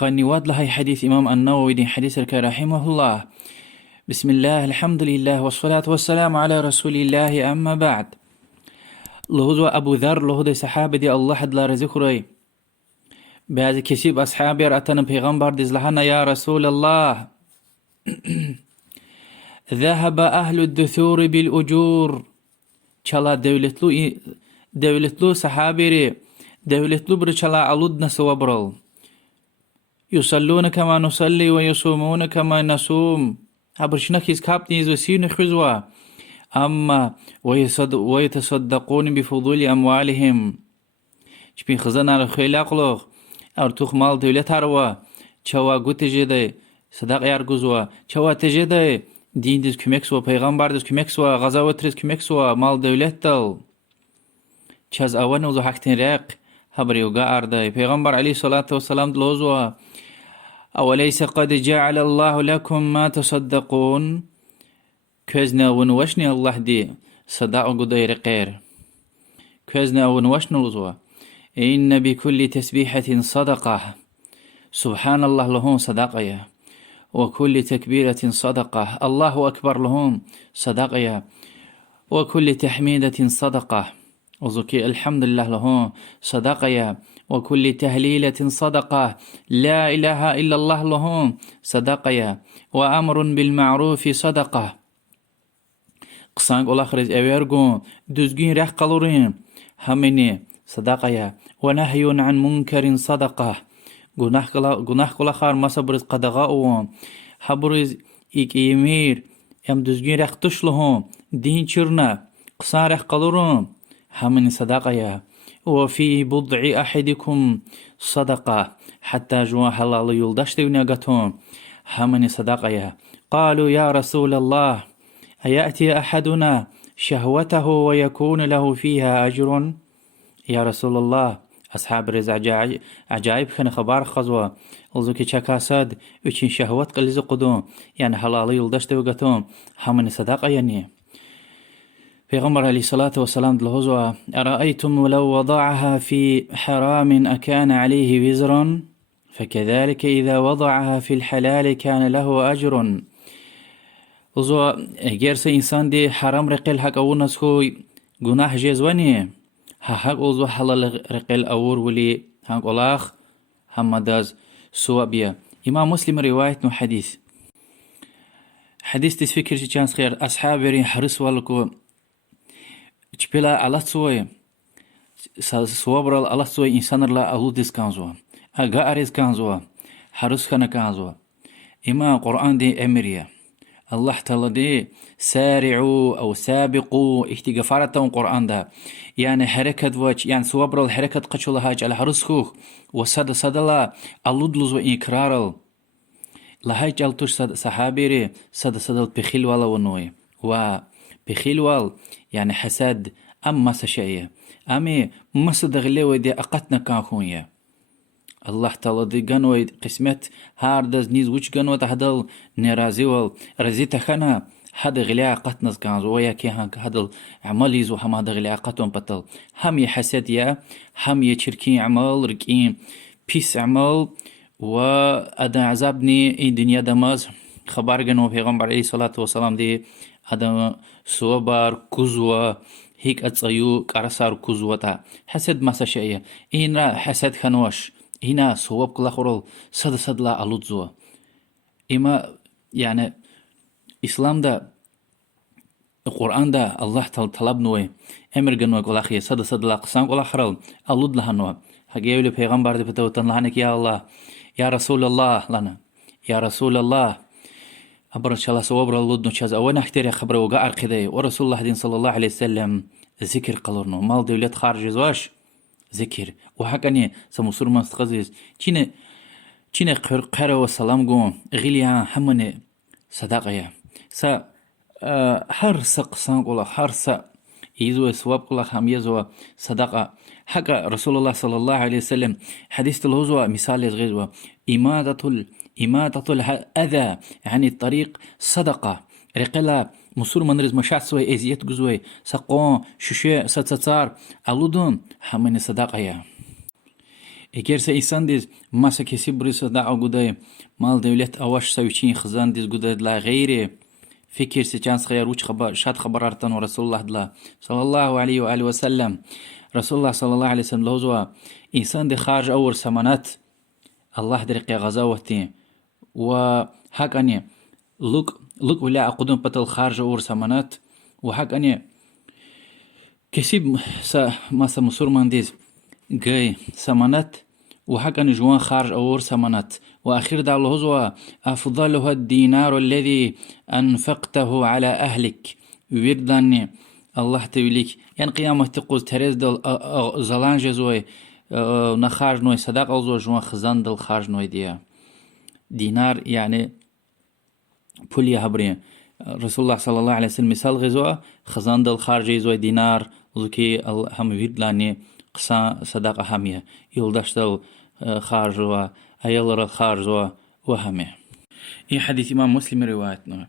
قال نواد لهي حديث إمام النووي دين حديث رحمه الله. بسم الله الحمد لله والصلاة والسلام على رسول الله أما بعد. لهذا أبو ذر لهذا صحابة دي الله حد لا رزقري بعد كسيب أصحابي رأتنا بيغمبر دزلحنا يا رسول الله ذهب أهل الدثور بالأجور چلا دولتلو صحابي دولتلو برچلا علودنا سوابرل يصلون كما نصلي ويصومون كما نصوم هبرشنكيز كابنيز وسين خزوا أما ويتصدقون بفضول أموالهم شبين خزانا الخيلاق لغ أرتوخ مال دولت هروا چوا گو تجده صدق يارگوزوا چوا تجده دين دز كمكسوا پیغمبر دز كمكسوا غزاوت رز كمكسوا مال دولت دل چاز اول نوزو حكتين رق هبريوغا أرده پیغمبر عليه الصلاة والسلام دلوزوا أوليس قد جعل الله لكم ما تصدقون كوزنا ونوشني الله دي صداق قدير قير كوزنا ونوشن لزوا إن بكل تسبيحة صدقة سبحان الله لهم صدقية وكل تكبيرة صدقة الله أكبر لهم صدقية وكل تحميدة صدقة وزكي الحمد لله لهم صدقية وكل تهليلة صدقة لا إله إلا الله لهم صدقية وأمر بالمعروف صدقة قصانق الله خرج أويرغون دزگين رح قلورين هميني صدقية ونهي عن منكر صدقة گناه قلا خار مسا برز قدغاؤون حبرز إيك إيمير يم دزگين رح تشلهم دين چرنا قصان رح قلورون هميني صدقية وفي بضع أحدكم صدقة حتى جوا حلال يلدشت ونقتهم هميني صدقية قالوا يا رسول الله أيأتي أحدنا شهوته ويكون له فيها أجر يا رسول الله أصحاب الرزع عجائب خن خبار خزوة الزكي شكاسد وشين شهوت قلز قدوم يعني حلال يلدشت وقتهم هميني صدقة يعني پیغمبر عليه الصلاة والسلام دلهزوا أرأيتم لو وضعها في حرام أكان عليه وزر فكذلك إذا وضعها في الحلال كان له أجر وزوا جرس إنسان دي حرام رقل حق أور نسخو گناه جزواني حق وزوا حلال رقل أور ولي هنگ ألاخ همداز سوا بيا إمام مسلم رواية نو حديث تسفكر جانس خير أصحاب رين حرس والكو چپلا الله سوي سوابرال الله سوي إنسان لا ألودس كانزوا أجارس كانزوا حرس خنا كانزوا إما قرآن دي أمريا الله تعالى دي سارعوا أو سابقوا احتجافاتهم قرآن ده يعني حركة وجه يعني سوابرال حركة قشلة هاج على حرس خوخ وصد لا ألودلز وإكرارل لهاج ألتوش صحابيري صد بخيل ولا ونوي و بخيلوال يعني حسد أم مسا شيء أمي مسا دغلي دي أقتنا كان خويا الله تعالى دي قنوي قسمت هاردز نيز وش قنوي تهدل نرازي وال رزي تخنا هذا غلي أقتنا كان زويا كي هذا عمليز وهم هذا غلي أقتهم بطل هم يحسد يا هم يشركين عمل ركين بيس عمل وأدا عذابني الدنيا دماز خبر قنو پیغمبر عليه الصلاة والسلام دي هذا سوبر كوزوا هيك أتصيو كارسار كوزوتا حسد مسا شيء هنا حسد خنوش هنا سوب كلا خرل صد لا ألوزوا إما يعني إسلام ده القرآن ده الله طلب نوي أمر جنوك ولا خير صد لا قسم ولا خرل ألود لها نوع هجيب لي پیغمبر ده بتوتن لعنك يا الله يا رسول الله لنا يا رسول الله أبرد شلا سوابر اللود نشاز أولا احتري خبر وقع أرقذي ورسول الله دين صلى الله عليه وسلم ذكر قلرنو مال دولت خارج زواش ذكر وحكاني سمسور ما استغزيز چين قرى والسلام قوم غيليا همني صداقيا سا هرس قصان قولا هرس يزوى سواب قولا هم يزوى صداقة حكا رسول الله صلى الله عليه وسلم حديث الهزوى مثال يزغزوى إماتة الأذى عن الطريق صدقة رقلا مسور منرز مشاعت سوى إزيت جزوي سقون شوشي ستتار ألودون همين صدقة Egerse insan diz masa kesi burası da agudayım. Mal devlet avaş savçin xızan diz gudadla gayri. Fikir se chans khayar uç khaba şat khabar artan Resulullah dla sallallahu aleyhi ve alihi ve sellem. Resulullah sallallahu aleyhi ve sellem lozwa insan de kharj awr samanat Allah درقي غزاوتي وحق أني لك ولا أقدم بطل خارج أور سمانات وحق أني كسب ما سمسور منديز جاي سمانات وحق أني جوان خارج أور سمانات وأخير دع الله هو أفضلها الدينار الذي أنفقته على أهلك ويردني الله توليك يعني قيامة تقول تريز دل زلان جزوي نخارج نوي صدق أوزو جوان خزان دل خارج نوي ديا دينار يعني بولي هبرين رسول الله صلى الله عليه وسلم مثال غزوة خزان دل خارج زوي دينار وزكي هم ويردلاني قصا صدق همية يلدش دل خارج وهيلر خارج وهمية إيه حديث إمام مسلم روايتنا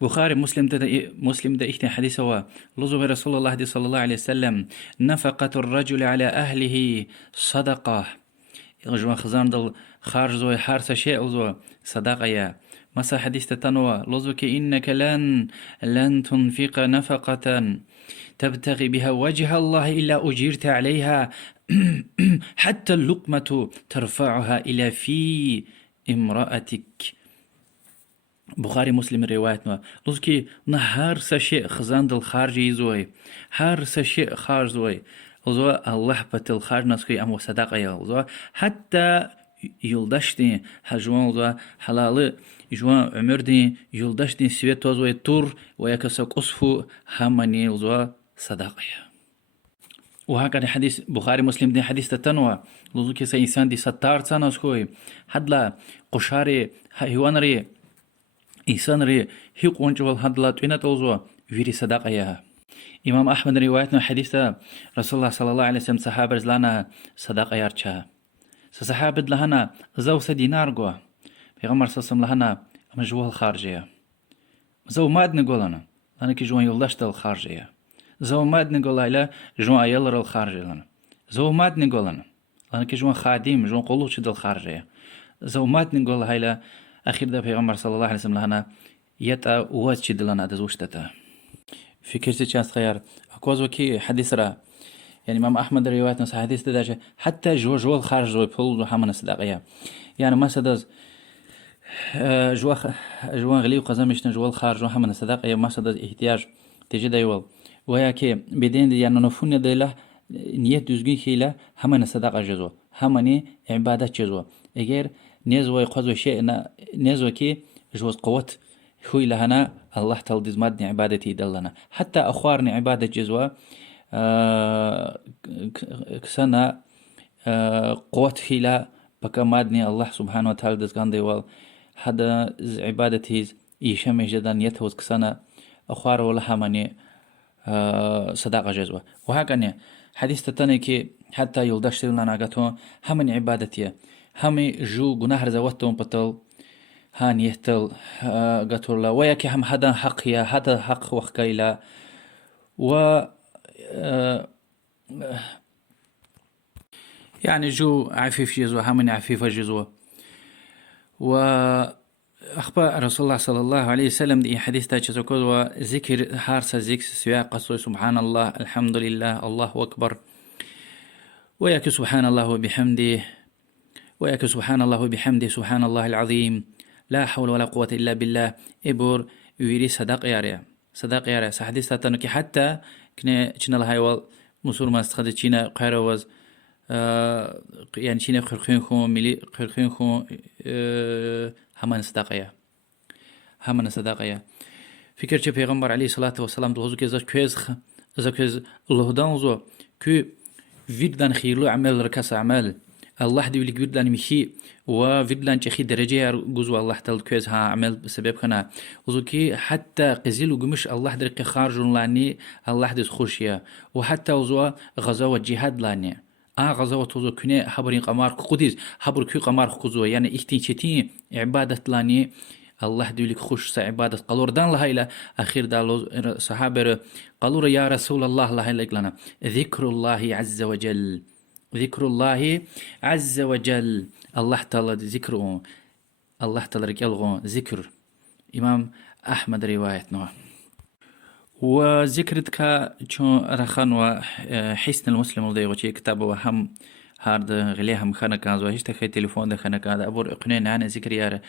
بخاري مسلم ده إحنا حديث هو لزوم رسول الله صلى الله عليه وسلم نفقة الرجل على أهله صدقة جوان خزان دل خارج زوي حارس شيء زو صدقة يا مسا حديث تنوى لزوك إنك لن تنفق نفقة تبتغي بها وجه الله إلا أجرت عليها حتى اللقمة ترفعها إلى في امرأتك بخاري مسلم روايتنا لذلك نهار سشيء خزان دل خارجي زوي هار سشيء خارج زوي وزو الله بتل خارج نسكي أمو صدقة يا حتى يلدشتي هجوان زو حلال جوان عمردي يلدشتي سويت وزوي تور ويكسك أصفو هماني وزو صدقة وهكذا حديث بخاري مسلم دي حديث تتنوى لذلك سإنسان دي ستار تانسكوي حدلا قشاري هيوانري إنسان ري هي قونجوال هدلات وين توزوا ويري صدقة ياها إمام أحمد روايتنا حديثة رسول الله صلى الله عليه وسلم صحابة لنا صدقة يارتشا صحابة لهنا زو دينار قوا بيغمر صلى لهنا مجوال خارجية زو ماد نقولنا لأنا كي جوان يلدشت الخارجية زو ماد نقول إلى جوان أيلر الخارجية لنا زو ماد نقولنا لأنا كي جوان خادم جوان قلوش الخارجية زو ماد نقول إلى أخير ده پیغمبر صلى الله عليه وسلم لهنا يتا وات چي دلنا دزوشتتا فكر چاست خيار اكوزو كي حديث را يعني امام احمد روايات نص حديث ده حتى جوال خارج زو بول حمن صدقيا يعني ما سدز جوان غلي وقزمش جوال خارج حمن صدقيا ما سدز احتياج تجي دايول ويا كي بدين يعني نفون ده نيت düzgün hile hemen sadaka جزو همني عبادت جزو اگر نزوي قزو شيء نزو كي جوز قوت خوي لهنا الله تلدز مادني عبادتي دلنا حتى أخوارني عبادة جزوة كسنا قوت خيلا بكا مادني الله سبحانه وتعالى دز قاندي وال هذا عبادتي يشمي جدا يتوز كسنا أخوار ولا همني صداقة جزوة وهكذا حديث تتني كي حتى يلدش لنا ناقتون همني عبادتي همي جو گناه رزوتهم بطل هان يهتل قطر لا وياكي هم هذا حق يا هذا حق وخكيلا و يعني جو عفيف جزوة همني عفيفة جزوة و أخبر رسول الله صلى الله عليه وسلم دي حديث تاجزوكوز وذكر حارس ذكر سواء قصوي سبحان الله الحمد لله الله أكبر وياك سبحان الله وبحمده وياك سبحان الله وبحمده سبحان الله العظيم لا حول ولا قوة إلا بالله إبور ويري صدق ياريا سحديث تاتنوكي حتى كنا لهايوال مسور ما استخدت كنا قيروز يعني كنا خرخين خو همان صدقيا فكر چه پیغمبر علیه الصلاة والسلام دوزو که زكوز الله دانزو كو فيدلان خيرلو عمل ركاس عمل الله دي ولك فيدلان مشي وفيدلان چخي درجة جزو الله تل كوز ها عمل بسبب خنا وزو كي حتى قزيل وقمش الله درك خارج لاني الله دي خوشيا وحتى وزو غزوة جهاد لاني غزوة وزو كني حبرين قمار قديس حبر كي قمار خزو يعني اختين چتين عبادة لاني الله ديولك خوش عبادة قالور دان لها إلى أخير دالو صحابة قالور يا رسول الله لها إلى لنا ذكر الله عز وجل ذكر الله عز وجل. الله تعالى ذكره، الله تعالى يلغو ذكر. إمام أحمد رواية نوع. وذكرتك شو رخان وحسن المسلم الذي يغشي كتابه وهم هارد غليهم خانكاز وهيش تخي تليفون ده خانكاز أبور إقنين عن ذكر يار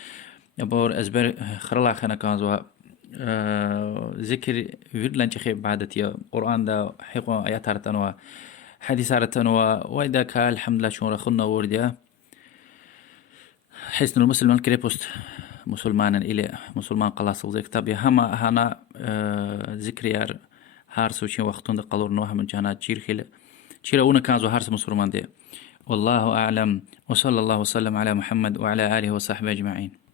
أبور أزبر خرلا خانكاز و ذكر ويرلان شخي بعدت يا قرآن ده حقو آيات هارتن و حديث هارتن وإذا كان الحمد لله شو رخنا ورديا حسن المسلم الكريبوست مسلمان إلى مسلمان قلاص وزي كتاب هما هنا ذكر يار هارس وشي وقتون قالور نوها من جهنات جير خيل شيرا كانزو هارس مسلمان دي. والله أعلم، وصلى الله وسلم على محمد وعلى آله وصحبه أجمعين.